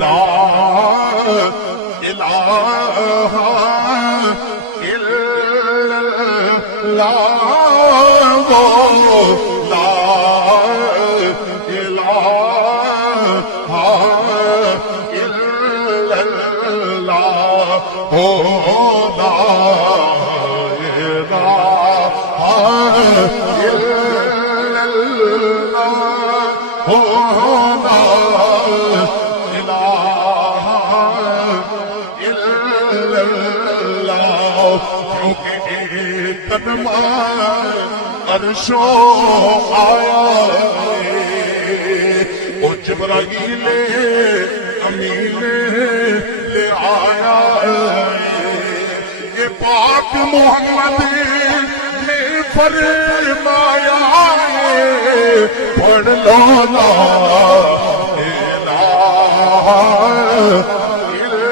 لا الہ الا اللہ لا الہ الا اللہ لا عرشو آیا او جبرائیل امین لے آیا یہ پاک محمد نے فرمایا پڑھ لو لا الہ الا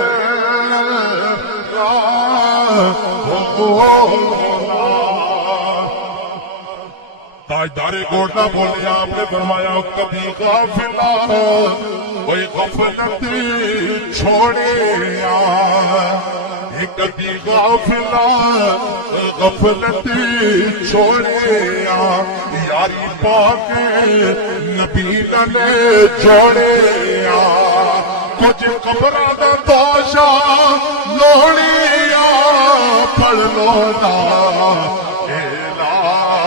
اللہ تاجدار گوڑا بولے آپ نے فرمایا کبھی غافلہ کوئی غفلت چھوڑے کبھی غافلہ غفلت چھوڑے یاری پاک نبی نے جوڑے کچھ قبرہ دا توشا لوڑیا پڑھ لو لا اللہ